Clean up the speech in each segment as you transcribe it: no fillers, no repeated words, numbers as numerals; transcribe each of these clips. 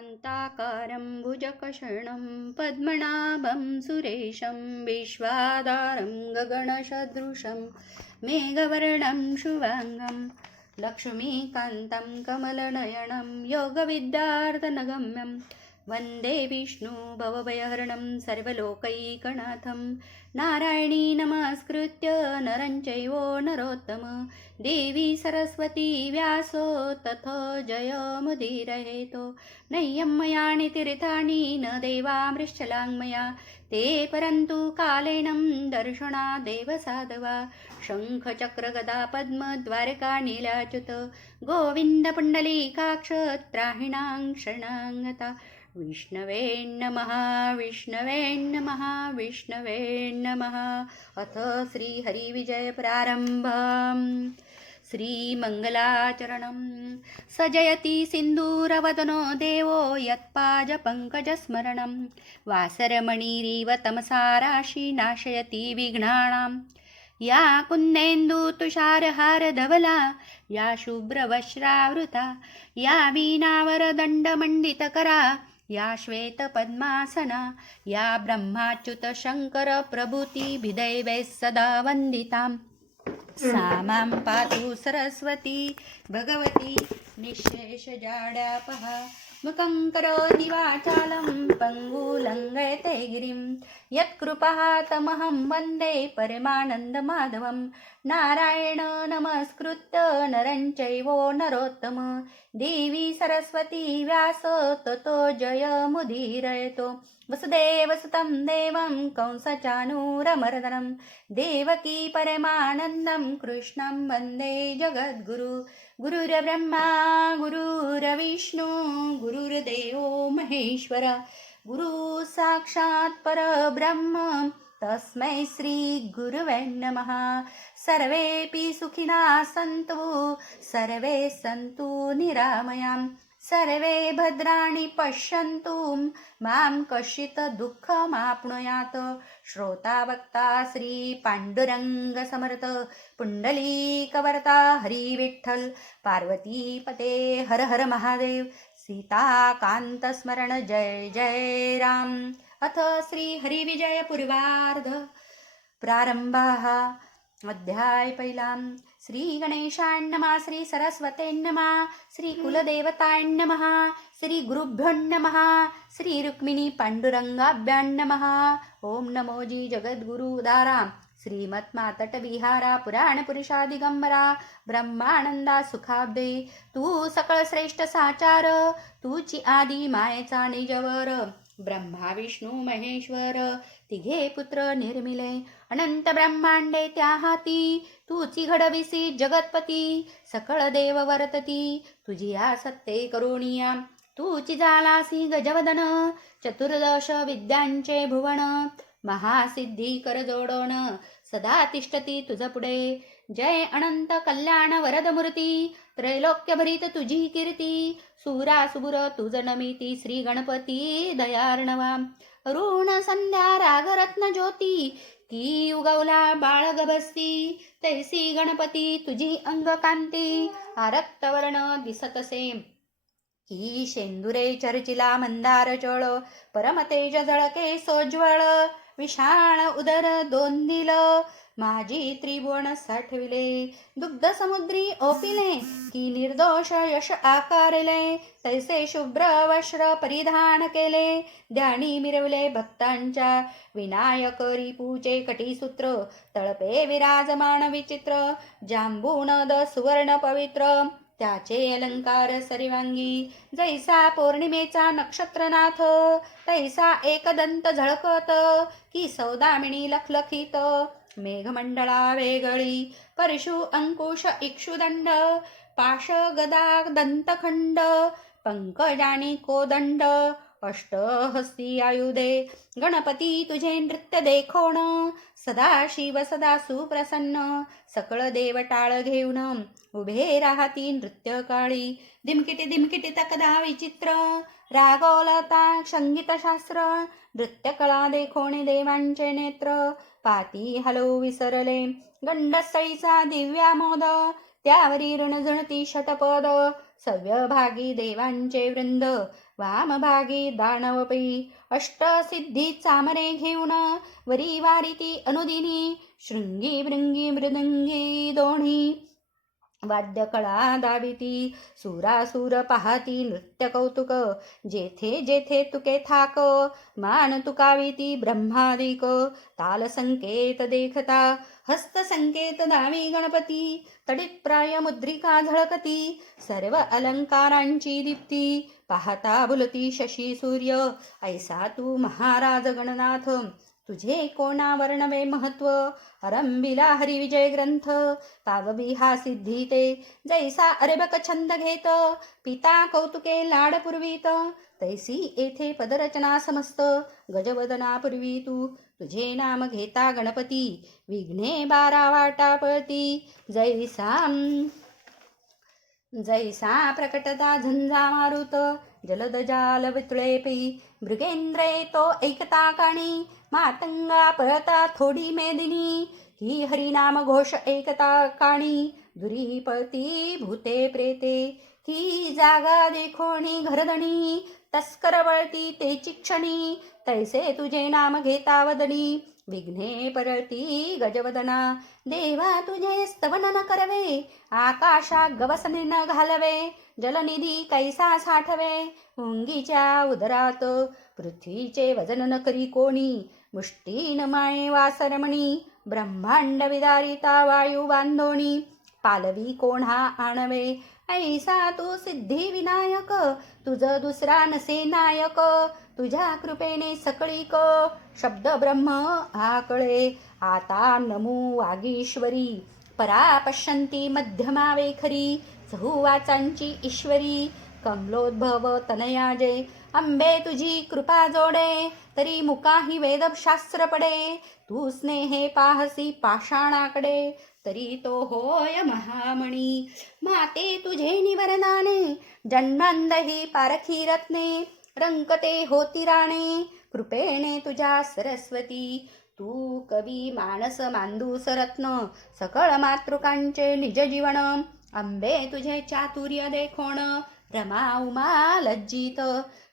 शान्ताकारं भुजगशयनं पद्मनाभं सुरेशं विश्वाधारं गगनसदृशं मेघवर्णं शुभाङ्गं लक्ष्मीकान्तं कमलनयनं योगविद्यार्थनगम्यं वन्दे विष्णु भवभयहरणं सर्वलोकैकनाथं नारायणी नमस्कृत्य नरं चैव नरोत्तमं देवी सरस्वती व्यासो ततो जयमुदीरयेतो नय्यं मयानि तीर्थानि न देवामृश्चलाङ्मया ते परन्तु कालेनं दर्शनादेव साधवा शङ्खचक्रगदा पद्मद्वारका नीलाच्युत गोविन्द पुण्डलीकाक्ष त्राहिणां शरणागता विष्णवे नमः विष्णवे नमः विष्णवे नमः। अथ श्रीहरिविजय प्रारम्भम्। श्रीमङ्गलाचरणं सजयति सिन्दूरवदनो देवो यत्पाजपङ्कजस्मरणं वासरमणिरिव तमसा राशि नाशयति विघ्नानां या कुन्देन्दुतुषारहारधवला या शुभ्रवस्त्रावृता या वीणावरदण्डमण्डितकरा या श्वेतपद्मासना या ब्रह्माच्युतशङ्करप्रभृतिभिदैवैः सदा वन्दिताम् सा मां पातु सरस्वती भगवती निःशेषजाड्यापः मुखं करोति वाचालं पङ्गुलङ्घयते गिरिं यत्कृपः तमहं वन्दे परमानन्दमाधवं नारायण नमस्कृत्य नरं चैव नरोत्तमं देवी सरस्वती व्यास ततो जयमुदीरयतो वसुदेवसुतं देवं कंसचाणूरमर्दनं देवकी परमानन्दं कृष्णं वन्दे जगद्गुरु गुरुर्ब्रह्मा गुरुर्विष्णु गुरुर्देवो महेश्वर गुरु साक्षात् परब्रह्म तस्मै श्री गुरुवे नमः। सर्वेऽपि सुखिनः सन्तु सर्वे सन्तु निरामयाम् सर्वे भद्राणि पश्यन्तु मां कश्चित् दुःखमाप्नुयात्। श्रोता वक्ता श्री पांडुरंग समर्थ पुंडलीकवर्ता हरि विठ्ठल पार्वतीपते हर हर महादेव सीताकांत स्मरण जय जय राम। अथ श्री हरिविजय पूर्वार्ध प्रारंभः। अध्याय पहिला। श्री गणेशाय नमः श्री सरस्वते नमः श्री कुलदेवताय नमः श्री गुरुभ्यो नमः श्री रुक्मिणी पांडुरंगाभ्यां नमः। ओम नमो जी जगद्गुरु उदारा श्रीमत्मातटविहारा पुराण पुरुषादिगंबरा ब्रह्मानंदा सुखाब्दे तू सकळ श्रेष्ठ साचार तूची आदी मायेचा निजवर ब्रह्मा विष्णू महेश्वर तिघे पुत्र निर्मिले अनंत ब्रह्मांडे त्या हाती तूची घडविसी जगतपती सकळ देव वर्तती तुझी आसत्ते करुणिया तूची जालासी गजवदन चतुर्दश विद्यांचे भुवन महासिद्धी कर जोडोन सदा तिष्ठती तुझ पुढे जय अनंत कल्याण वरदमूर्ती त्रैलोक्य भरित तुझी कीर्ती सुरा सुबुर तुझ नमिती श्री गणपती दयार्णवा ऋण संध्या रागरत्न ज्योती की उगवला बाळ गबसती तैसी गणपती तुझी अंगकांती आरक्तवर्ण दिसतसे की शेंदुरे चर्चिला मंदार चोळ परमतेज झळके सोज्वळ विशाळ उदर दोंदिल माझी त्रिभुवन साठविले दुग्ध समुद्री ओपिले की निर्दोष यश आकारले तैसे शुभ्र वस्त्र परिधान केले ध्यानी मिरवले भक्तांच्या विनायकरी पूजे कटीसूत्र तळपे विराजमान विचित्र जांबूनद सुवर्ण पवित्र त्याचे अलंकार सर्वांगी जैसा पौर्णिमेचा नक्षत्रनाथ तैसा एकदंत झळकत की सौदामिनी लखलखित मेघमंडळा वेगळी परशु अंकुश इक्षुदंड पाश गदा दंतखंड पंकजानी कोदंड अष्टहस्ती आयुधे गणपती तुझे नृत्य देखोण सदाशिव सदा सुप्रसन्न सकळ देव टाळ घेऊन उभे राहती नृत्य काळी दिमकिटी दिमकिटी तकदा विचित्र रागोलता संगीतशास्त्र नृत्यकला देखोणे देवांचे नेत्र पाती हलवू विसरले गंडस्थळीचा दिव्यामोद त्यावरी ऋणझुणती शतपद सव्यभागी देवांचे वृंद वामभागे दानवपै अष्टसिद्धी चामरे घेऊन वरी वारिती अनुदिनी शृंगी भृंगी मृदंगी दोन्ही वाद्यकळा दाविती सुरासुर पाहती नृत्य कौतुक जेथे जेथे तुके थाक मान तुकाविती ब्रह्मादिक ताल संकेत देखता हस्त संकेत दावी गणपती तडित प्राय मुद्रिका झळकती सर्व अलंकारांची दीप्ती पाहता बुलती शशी सूर्य ऐसा तू महाराज गणनाथ तुझे कोणा वर्णवे महत्व आरंभिला हरिविजय ग्रंथ तावबी हा सिद्धी ते जैसा अरेबक छंद घेत पिता कौतुके लाड पुरवीत तैसी येथे पदरचना समस्त गजवदना पूर्वी तू तुझे नाम घेता गणपती विघ्ने बारा वाटा पळती जैसा प्रकटता झंझा मारुत जलद जाल वितळेपी मृगेंद्रे तो ऐकता काणी मातंगा पळता थोडी मेदिनी ही हरिनाम घोष ऐकता काणी दुरी पळती भूते प्रेते ही जागा देखोणी घरदणी तस्कर वळती तेची क्षणी तैसे तुझे नाम घेता वदनी विघ्ने परळती गजवदना देवा तुझे स्तवन न करवे आकाशात गवसने न घालवे जलनिधी कैसा साठवे मुंगीच्या उदरात पृथ्वीचे वजन न करी कोणी मुष्टीन माये वासरमणी ब्रह्मांड विदारिता वायू बांधोणी पालवी कोणा आणवे ऐसा तू सिद्धी विनायक तुझ दुसरा नसे नायक तुझ्या कृपेने सकळीक शब्द ब्रह्म आकळे आता नमू वागीश्वरी परा पश्यंती मध्यमा वेखरी चहुवाचांची ईश्वरी कमलोद्भव तनयाजे अंबे तुझी कृपा जोडे तरी मुकाही वेदशास्त्र पडे तू स्नेहे पाहसी पाषाणाकडे तरी तो होय महामणी माते तुझे निवरदाने जन्मांदही पारखी रत्ने रंकते होती राणे कृपेने तुझ्या सरस्वती तू कवी मानस मांदूस रत्न सकळ मातृकांचे निज जीवन अंबे तुझे चातुर्य देखोण रमा उमा लज्जित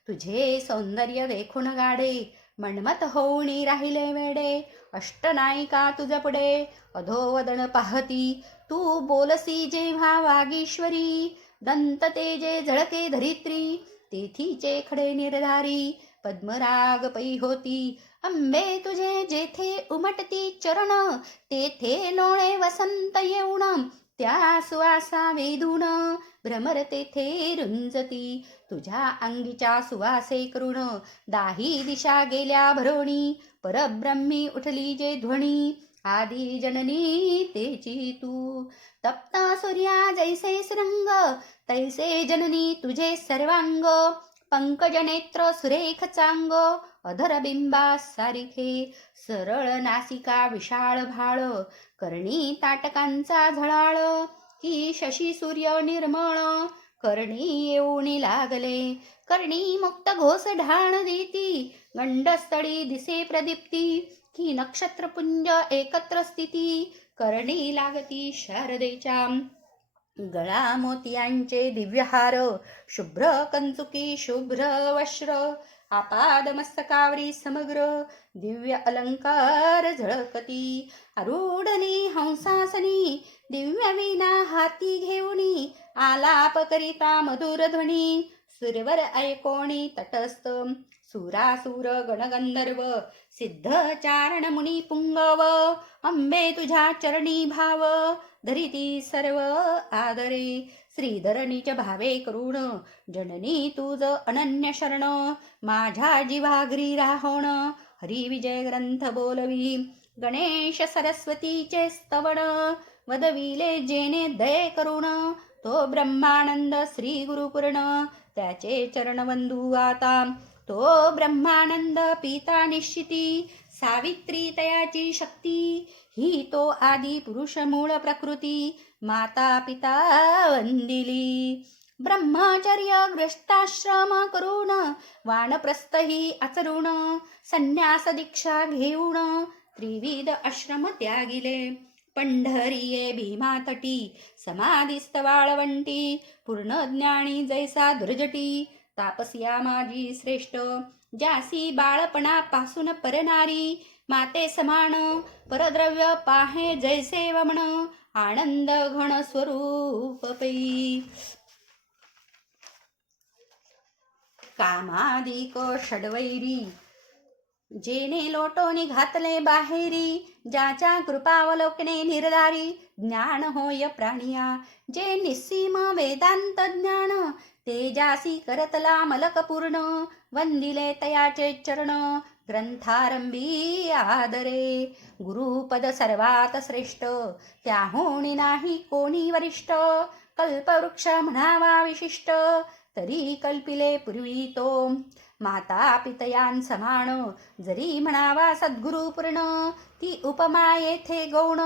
तुझे सौंदर्य देखून गाडे मन्मथ होऊनी राहिले वेडे अष्टनायिका तुझ पुढे अधोवदन पाहती तू बोलसी जेव्हा वागीश्वरी दंत तेजे झळके धरित्री तेथीचे खडे निर्धारी पद्मराग पै होती अंबे तुझे जेथे उमटती चरण तेथे लोळे वसंत येऊन त्या सुवासा वेधून भ्रमर तेथे रुंजती तुझ्या अंगीच्या सुवासे करून दाही दिशा गेल्या भरोणी परब्रह्मी उठली जे ध्वनी आदी जननी तेची तू तप्ता सूर्या जैसे श्रंग तैसे जननी तुझे सर्वांग पंकज नेत्र सुरेख चांग अधर बिंबा सारिखे सरळ नासिका विशाळ भाळ करणी ताटकांचा झळाळ की शशी सूर्य निर्मळ करणी येऊनी लागले करणी मुक्त घोष ढाण देती गंडस्थळी दिसे प्रदीप्ती की नक्षत्रपुंज एकत्र स्थिती करणी लागती शारदेच्या गळा मोतियांचे दिव्यहार शुभ्र कंचुकी शुभ्र वस्त्र आपाद मस्तकावरी समग्र दिव्य अलंकार झळकती आरूढनी हंसासनी दिव्य वीणा हाती घेऊनी आलाप करिता मधुर ध्वनी सुरवर ऐकोणी तटस्थ सुरासुर गणगंधर्व सिद्ध चारण मुनी पुंगव अंबे तुझ्या चरणी भाव धरिती सर्व आदरे श्रीधर निज भावे करुण जननी तुझ अनन्य शरण माझ्या जीवाग्री राहोण हरी विजय ग्रंथ बोलवी गणेश सरस्वतीचे स्तवन वदविले जेने दये करुण तो ब्रह्मानंद श्री गुरुपूर्ण त्याचे चरण वंदू आता तो ब्रह्मानंद पिता निश्चिती सावित्री तयाची शक्ती ही तो आदी पुरुष मूळ प्रकृती माता पिता वंदिली ब्रह्मचर्य ग्रस्ताश्रम करून वानप्रस्थ ही आचरून संन्यास दीक्षा घेऊन त्रिविध आश्रम त्यागिले पंढरीये भीमातटी समाधिस्थ वाळवंटी पूर्ण ज्ञानी जैसा दुर्जटी तापसिया माझी श्रेष्ठ, ज्यासी बाळपणापासून परनारी, माते समान परद्रव्य पाहे जैसे वमन, आनंद घन स्वरूप पै. कामादिक षडवैरी, जेने लोटोनी घातले बाहेरी, ज्याच्या कृपावलोकने निर्धारी, ज्ञान होय प्राणिया, जे निस्सीम वेदांत ज्ञान, ते ज्यासी करतला मलक पूर्ण, वंदिले तयाचे चरण, ग्रंथारंभी आदरे. गुरुपद सर्वात श्रेष्ठ, त्याहुनी नाही कोणी वरिष्ठ, कल्पवृक्ष म्हणावा विशिष्ट, तरी कल्पिले पूर्वी तो, माता पितयां समान, जरी म्हणावा सद्गुरु पूर्ण, ती उपमा येथे गौण,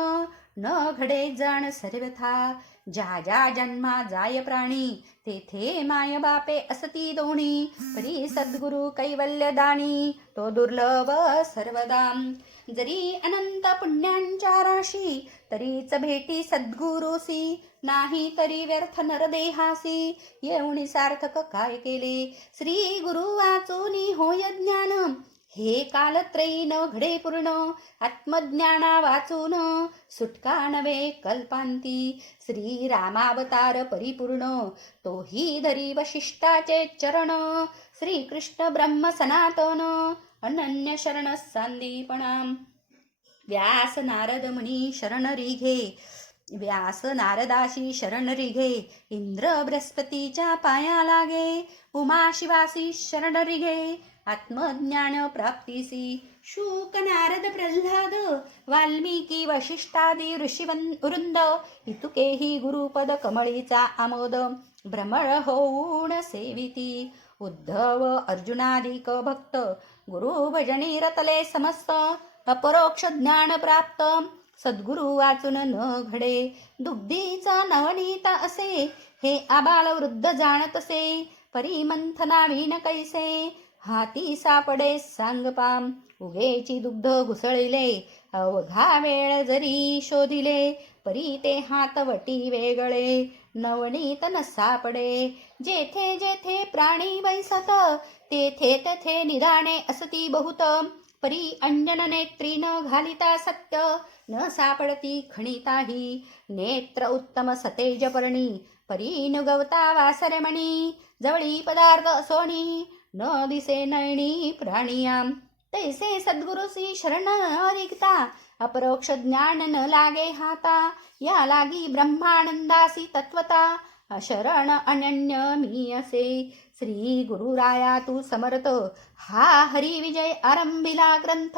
न घडे जाण सर्वथा, ज्या ज्या जन्मा जाय प्राणी, तेथे माय बापे असती दोणी, परी सद्गुरु कैवल्यदानी, तो दुर्लभ सर्वदा. जरी अनंत पुण्यांच्या राशी, तरीच भेटी सद्गुरुसी, नाही तरी व्यर्थ नरदेहासी, येऊनी सार्थक काय केले, श्री गुरु वाचूनी होय ज्ञान, हे कालत्रयी न घडे पूर्ण, आत्मज्ञाना वाचून सुटका नवे कल्पांती, श्री रामावतार परिपूर्ण, तोही धरी वशिष्ठाचे चरण, श्री कृष्ण ब्रह्म सनातन, अनन्य शरण सांदीपणा. व्यास नारद मुनी शरण रिघे, व्यास नारदाशी शरण रिघे, इंद्र बृहस्पतीच्या पाया लागे, उमा शिवासी शरण रिघे, आत्मज्ञान प्राप्तीसी, शूक नारद प्रल्हाद, वाल्मिकी वशिष्ठादी ऋषिवृंद, इतुकेही गुरुपद कमळीचा आमोद, भ्रमळ होऊन सेविती, उद्धव अर्जुनादिक भक्त, गुरु भजनी रतले समस्त, अपरोक्ष ज्ञान प्राप्त, सद्गुरु वाचून न घडे, दुग्धीचा नवनीत असे, हे आबाल वृद्ध जाणतसे, परी मंथनावीन कैसे, हाती सापडे सांगपाम, उगेची दुग्ध घुसळिले, अवघा वेळ जरी शोधिले, परी ते हातवटी वेगळे, नवनीत न सापडे, जेथे जेथे प्राणी बैसत, तेथे तेथे निदाने असती बहुत, परी अंजन नेत्री न घालिता सत्य, न सापडती खणिताही, नेत्र उत्तम सतेजपर्णी, परी नुगवता वासरमणी, जवळी पदार्थ असोनी, न दिसे नयनी प्राणियाम, तैसे सद्गुरुसी शरण रिक्ता, अपरोक्ष ज्ञान न लागे हाता, या लागी ब्रह्मानंदासी तत्वता, अशरण अनन्य मी असे, श्री गुरुराया तू समर्थ, हा हरी विजय आरंभिला ग्रंथ,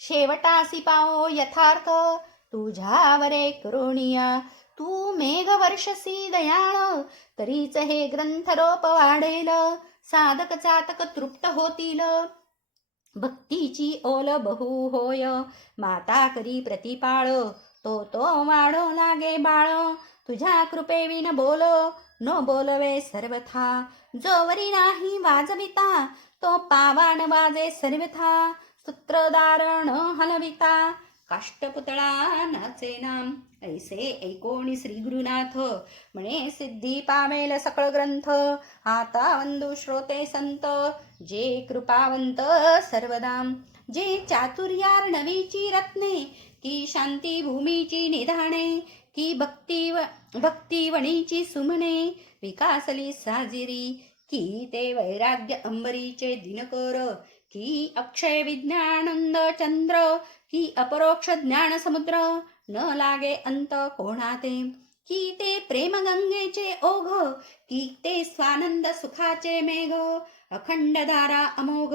शेवटासी पाओ यथार्थ, तुझ्यावरे करुणिया, तू मेघ वर्षसी दयाळ, तरीच हे ग्रंथ रोप वाढेल, साधक चातक तृप्त होतील, भक्तीची ओल बहु होय, माता करी प्रतिपाळ, तो वाढो लागे बाळ, तुझ्या कृपेविन बोल, न बोलवे सर्वथा, जोवरी नाही वाजविता, तो पावान वाजे सर्वथा, सूत्रधारण हलविता, काष्टपुतळा नाचे नाम, ऐसे ऐकोणी श्री गुरुनाथ, म्हणे सिद्धी पावेल सकळ ग्रंथ, आता वंदू श्रोते संत, जे कृपावंत सर्वदाम, जे चातुर्यार नवीची रत्ने, की शांती भूमीची निधाणे, की भक्ती वणीची सुमने, विकासली साजिरी, की ते वैराग्य अंबरीचे दिनकर, की अक्षय विज्ञानंद चंद्र, की अपरोक्ष ज्ञान समुद्र, न लागे अंत कोणाते, की ते प्रेम गंगेचे ओघ, की ते स्वानंद सुखाचे मेघ, अखंड धारा अमोघ,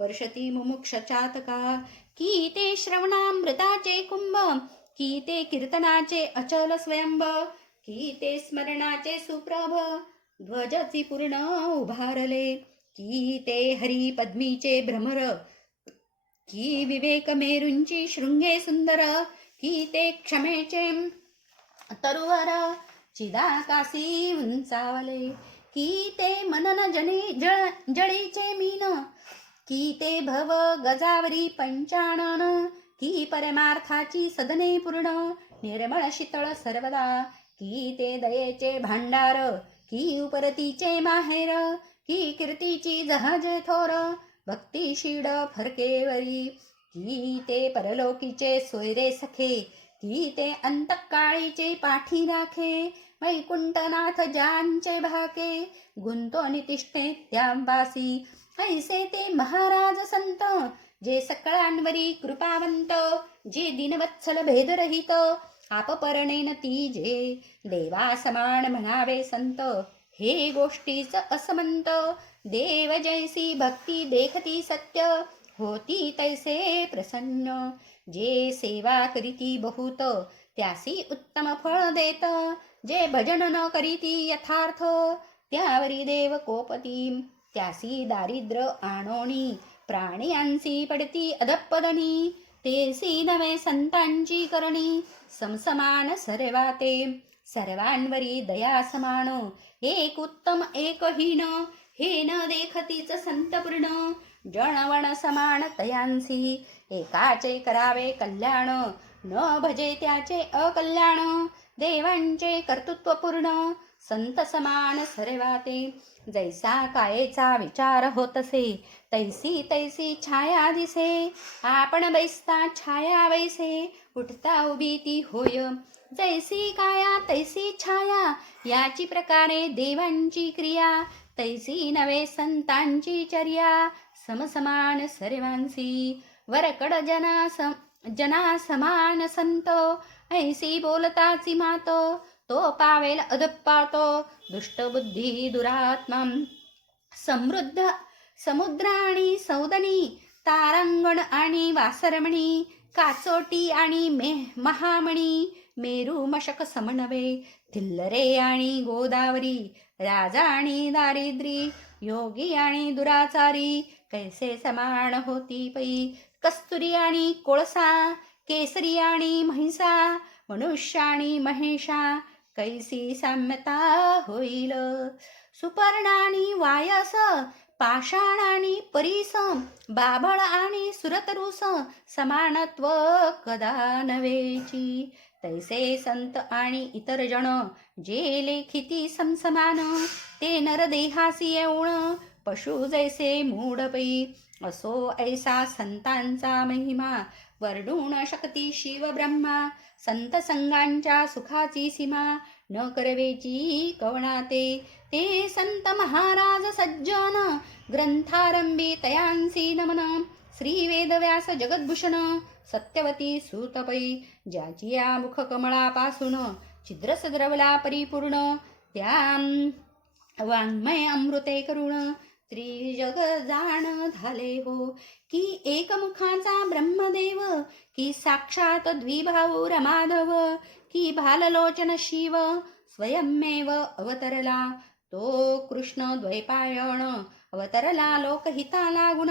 वर्षती मुमुक्ष चातका, की ते श्रवणामृताचे कुंभ, की ते कीर्तनाचे अचल स्वयंभ, की ते स्मरणाचे सुप्रभ, ध्वजची पूर्ण उभारले, की ते हरी पद्मीचे भ्रमर, की विवेक मेरूंची शृंगे सुंदर, की ते क्षमेचे तरुवर चिदाकाशी उंचावले, की ते मनन जळीचे मीन, की ते भव गजावरी पंचानन, की परमार्थाची सदने पूर्ण, निर्मळ शीतळ सर्वदा, की ते दयेचे भांडार, की उपरतीचे माहेर, की कीर्तीची जहाजे थोर भक्ती शीड फरकेवरी की ते परलोकीचे सोयरे सखे की ते अंतकाळीचे पाठी राखे वैकुंठनाथ ज्यांचे भाके गुंतो नितिष्ठे त्यावासी ऐसे ते महाराज संत जे सकळांवरी कृपावंत जे दिनवत्सल भेदरहित आपपरणेन ती जे देवा समान म्हणावे संत हे गोष्टीच असमंत देव जैसी भक्ती देखती सत्य होती तैसे प्रसन्न जे सेवा करीती बहुत त्यासी उत्तम फळ देत जे भजन न करीती यथार्थ त्यावरी देव कोपती त्यासी दारिद्र आणोनी प्राणियांसी पडती अधपदनी तेसी नवे संतांची करणी समसमान सर्वाते सर्वांवरी दया समान एक उत्तम एक हीन हे न देखतीच संतपूर्ण जणवण समान तयांसी एकाचे करावे कल्याण न भजे त्याचे अकल्याण देवांचे कर्तृत्वपूर्ण संत समान सर्वाते जैसा कायेचा विचार होतसे तैसी तैसी छाया दिसे आपण बैसता छाया वैसे उठता उभी ती होय जैसी काया तैसी छाया याची प्रकारे देवांची क्रिया तैसी नवे संतांची चर्या समसमान सर्वांसी वरकड जना समान संत ऐसी बोलताची मात तो पावेल अधपात दुष्टबुद्धी दुरात्मा समृद्ध समुद्र आणि सौदनी तारांगण आणि वासरमणी काचोटी आणि महामणी मेरू मशक समनवे थिल्लरे आणि गोदावरी राजा आणि दारिद्री योगी आणि दुराचारी कैसे समान होती पै कस्तुरी आणि कोळसा केसरी आणि महिषा मनुष्य आणि महेशा कैसी साम्यता होईल सुपर्ण आणि वायस पाषाण आणि परीस बाभळ आणि सुरतरुस समानत्व कदा नवेची तैसे संत आणि इतर जण जे लेखिती समसमान ते नरदेहासी येऊन पशु जैसे मूढपै असो ऐसा संतांचा महिमा वर्णून शक्ती शिव ब्रह्मा संत संगांच्या सुखाची सीमा न करवेची कवणाते ते संत महाराज सज्जन ग्रंथारंभी तयांसी नमन श्री वेदव्यास जगद्भूषण सत्यवती सूतपै ज्याची या मुख कमळापासून छिद्रस द्रवला परिपूर्ण त्या वाङ्मय अमृते करुण त्रिजग जाण झाले हो की एकमुखाचा ब्रह्मदेव की साक्षात द्विभाऊ रमाधव की भाललोचन शिव स्वयमेव अवतरला तो कृष्ण द्वैपायन अवतरला लोकहिता लागुण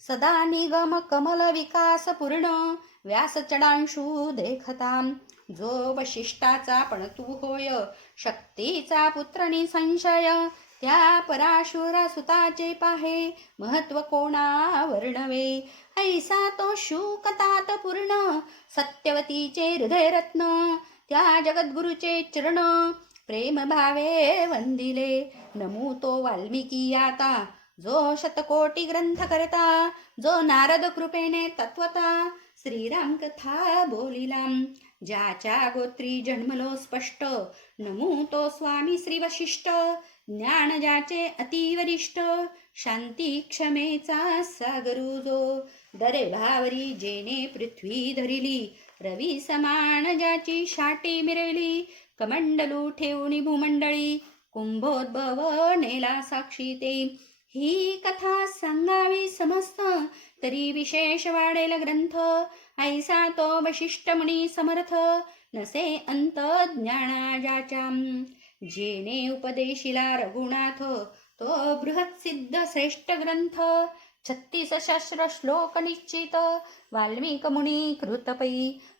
सदा निगम कमल विकास पूर्ण व्यास चडांशू देखता जो वशिष्ठाचा पण तू होय शक्तीचा पुत्र निसंशय त्या पराशुरा सुताचे पाहे महत्व कोणा वर्णवे ऐसा तो शूकतात पूर्ण सत्यवतीचे हृदयरत्न त्या जगद्गुरुचे चरण प्रेम भावे वंदिले नमू तो वाल्मिकी आता जो शतकोटी ग्रंथ करता जो नारद कृपेने तत्वता श्रीराम कथा बोलिला ज्याच्या गोत्री जन्मलो स्पष्ट नमू तो स्वामी श्री वशिष्ठ ज्ञान ज्याचे अतिवरिष्ठ शांती क्षमेचा सागरू जो दरे भावरी जेने पृथ्वी धरिली रवी समान ज्याची शाटी मिरवली कमंडलू ठेवून भूमंडळी कुंभोद्भव नेला साक्षी ते ही कथा सांगावी समस्त तरी विशेष वाढेल ग्रंथ ऐसा तो वशिष्ठ मुनी समर्थ नसे अंत ज्ञाना ज्याच्या जेने उपदेशिला रघुनाथ तो बृहत सिद्ध श्रेष्ठ ग्रंथ 36 सहस्र श्लोक निश्चित वाल्मिक मुनी कृतपै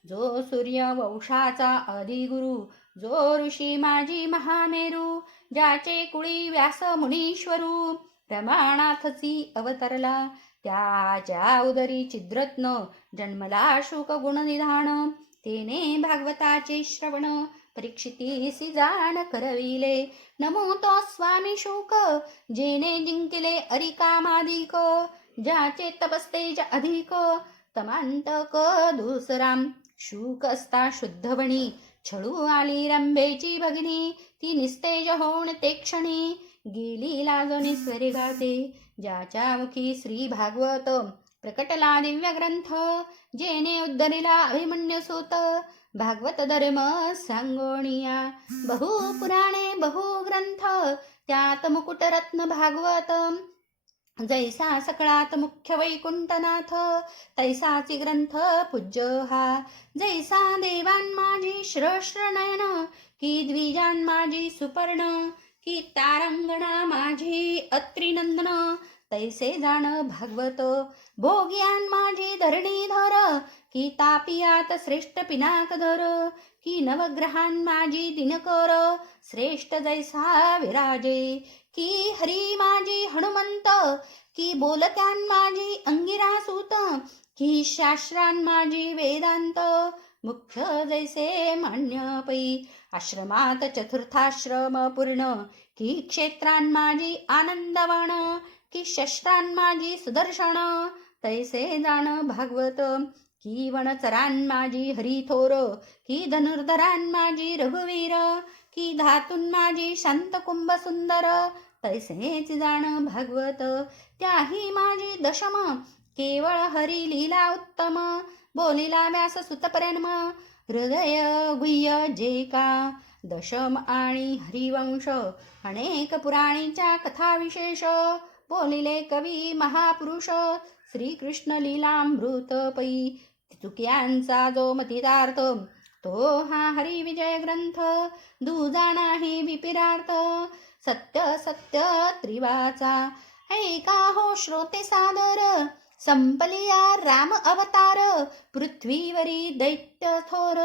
जो सूर्य वंशाचा आदिगुरु जो ऋषी माझी महामेरू ज्याचे कुळी व्यास मुनीश्वरू प्रमाणाथची अवतरला त्याच्या उदरी छिद्रत्न जन्मला शुक गुणनिधान तेने भागवताचे श्रवण परीक्षितीसी जाण करविले. नमो तो स्वामी शुक, जेने जिंकले अरिकामादिक. ज्याचे तपस्तेज अधिक, तमांतक दुसराम. शुक असता शुद्धवणी, छळू आली रंभेची भगिनी. ती निस्तेज होऊन ते क्षणी, गेली लाजून स्वर्गाते. ज्याच्या मुखी श्री भागवत, प्रकटला दिव्य ग्रंथ. जेने उद्धरिला अभिमन्यू सूत, भागवत धर्म सांगोनिया. बहु पुराणे बहु ग्रंथ, त्यात मुकुटरत्न भागवत. जैसा सकळात मुख्य वैकुंठनाथ, तैसाची ग्रंथ पूज्य हा. जैसा देवान माझी श्रश्र नयन, की द्विजान माझी सुपर्ण. की तारंगणा माझी अत्रिनंदन, तैसे जाण भागवत. भोग्यान माझी धरणीधर, की तापियात श्रेष्ठ पिनाकधर. की नवग्रहान माझी दिनकर, श्रेष्ठ जैसा विराजे. की हरी माझी हनुमंत, की बोलत्यान माझी अंगिरासूत. की शास्त्रान माझी वेदांत, मुख्य जैसे मान्य पै. आश्रमात चतुर्थाश्रम पूर्ण, की क्षेत्रान माझी आनंदवाण. की शस्त्रान माझी सुदर्शन, तैसे जाण भागवत. की वनचरान माझी हरिथोर, की धनुर्धरान माझी रघुवीर. की धातून माझी शांत कुंभ सुंदर, तैसेच जाण भागवत. त्याही माझी दशम, केवळ हरी लीला उत्तम. बोलिला व्यास सुतप्रेम, हृदय गुह्य जे का. दशम आणि हरिवंश, अनेक पुराणीच्या कथा विशेष. बोलिले कवी महापुरुष, श्रीकृष्ण लीलामृत पै. चुक्यांचा जो मतितार्थ, तो हा हरी विजय ग्रंथ. दुजा नाही विपिरार्थ, सत्य सत्य त्रिवाचा. ऐका हो श्रोते सादर, संपलिया राम अवतार. पृथ्वीवरी दैत्य थोर,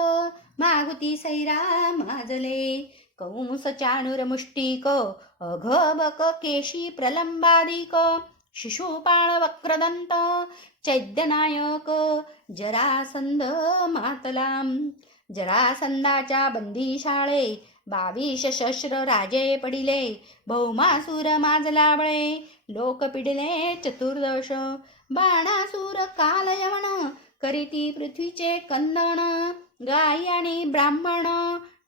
मागुती सैरा माजले. कंस चाणूर मुष्टिक, अघबक केशी प्रलंबादिक. शिशुपाळ वक्रदंत, चैद्यनायक जरासंध मातलाम. जरासंधाच्या बंदीशाळे, 22 शस्त्र राजे पडिले. भौमासूर माजला बळे, लोक पिडिले चतुर्दश. बाणासूर काल यवन, करीती पृथ्वीचे कंदन. गाई आणि ब्राह्मण,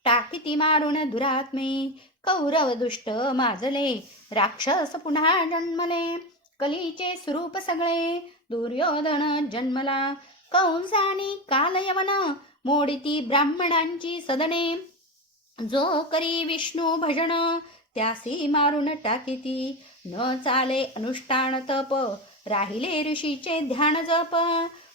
टाकीती मारून दुरात्मे. कौरव दुष्ट माजले, राक्षस पुन्हा जन्मले. कलीचे स्वरूप सगळे, दुर्योधन जन्मला. कंसानी काल यवन, मोडिती ब्राह्मणांची सदने. जो करी विष्णू भजन, त्यासी मारून टाकीती. न चाले अनुष्ठान तप, राहिले ऋषीचे ध्यान जप.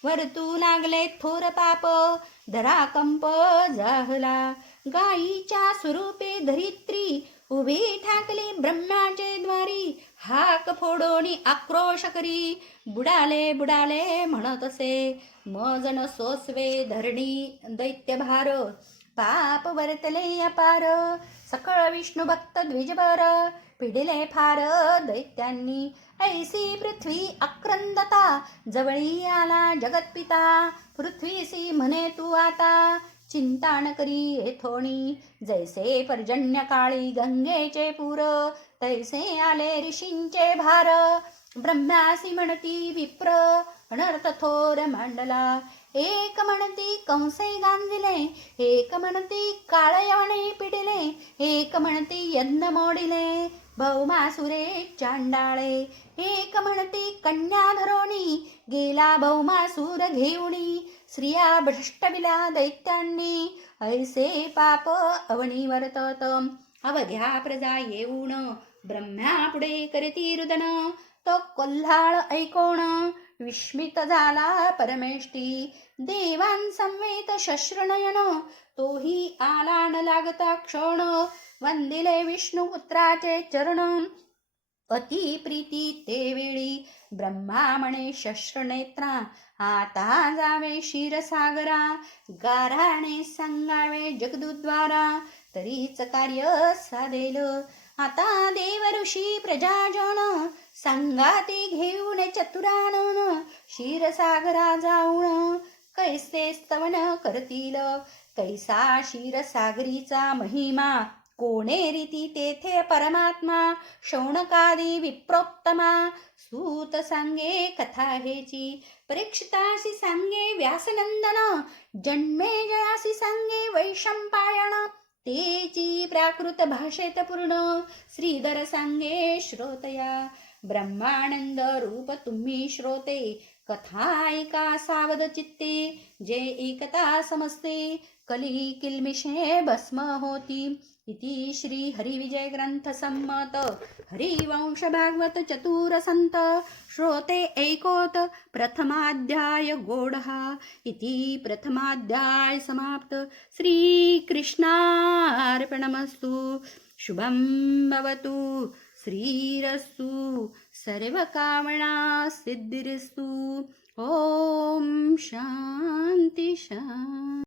वरतू लागले थोर पाप, धराकंप जाहला. गायीच्या स्वरूपे धरित्री, उभी ठाकली ब्रह्माचे द्वारी. हाक फोडोनी आक्रोश करी, बुडाले बुडाले म्हणतसे. मजन सोसवे धरणी दैत्य भार, पाप वर्तले अपार. सकळ विष्णू भक्त द्विजबर, पिडिले फार दैत्यांनी. ऐसी पृथ्वी आक्रंदता, जवळी आला जगतपिता. पृथ्वीसी म्हणे तू आता, चिंता न करी येथोणी. जैसे पर्जन्य काळी गंगेचे पूर, तैसे आले ऋषींचे भार. ब्रह्मासी म्हणती विप्र, अनर्थ थोर मांडला. एक म्हणती कंसे गांजिले, एक म्हणती काळयवणे पिडिले. एक म्हणती यज्ञ मोडिले, भौमासुरे चांडाळे. एक म्हणती कन्या धरोणी, गेला भौमासूर घेऊणी. स्त्रिया भ्रष्टविला दैत्यांनी, ऐसे पाप अवनी वर्तत. अवघ्या प्रजा येऊन, ब्रह्म्यापुढे करती रुदन. तो कोल्हाळ ऐकोण, विस्मित झाला परमेष्टी. देवान संवेत शस्त्रनयन, तोही आला न लागता क्षण. वंदिले विष्णुपुत्राचे चरण, अति प्रीती ते वेळी. ब्रह्मा म्हणे शस्त्रनेत्रा, आता जावे क्षीरसागरा. गाराणे सांगावे जगदुद्वारा, तरीच कार्य साधेल. आता देव ऋषी प्रजाजन, संगाती घेऊन चतुरानन. क्षीरसागरा जाऊन, कैसे स्तवन करतील. कैसा क्षीरसागरीचा महिमा, कोणे रीती तेथे परमात्मा. शौनकादी विप्रोत्तमा, सूत सांगे कथा हेची. परीक्षितासी सांगे व्यासनंदन, जन्मेजयासी सांगे वैशंपायन. तेची प्राकृत भाषेत पूर्ण, श्रीधर सांगे श्रोतया. ब्रह्मानंद रूप तुम्ही श्रोते, कथा ऐका सावध चित्ते. जे एकता समजते, कली किलमिशे भस्म होती. इति श्री हरिविजय ग्रंथ संमत. हरिवंश भागवत चतुर संत, श्रोते ऐकोत प्रथमाध्याय गोडहा. इति प्रथमाध्याय समाप्त. श्रीकृष्णार्पणमस्तु. शुभं भवतु. श्रीरस्तु. सर्वकामना सिद्धिरस्तु. ओम शांती शांती.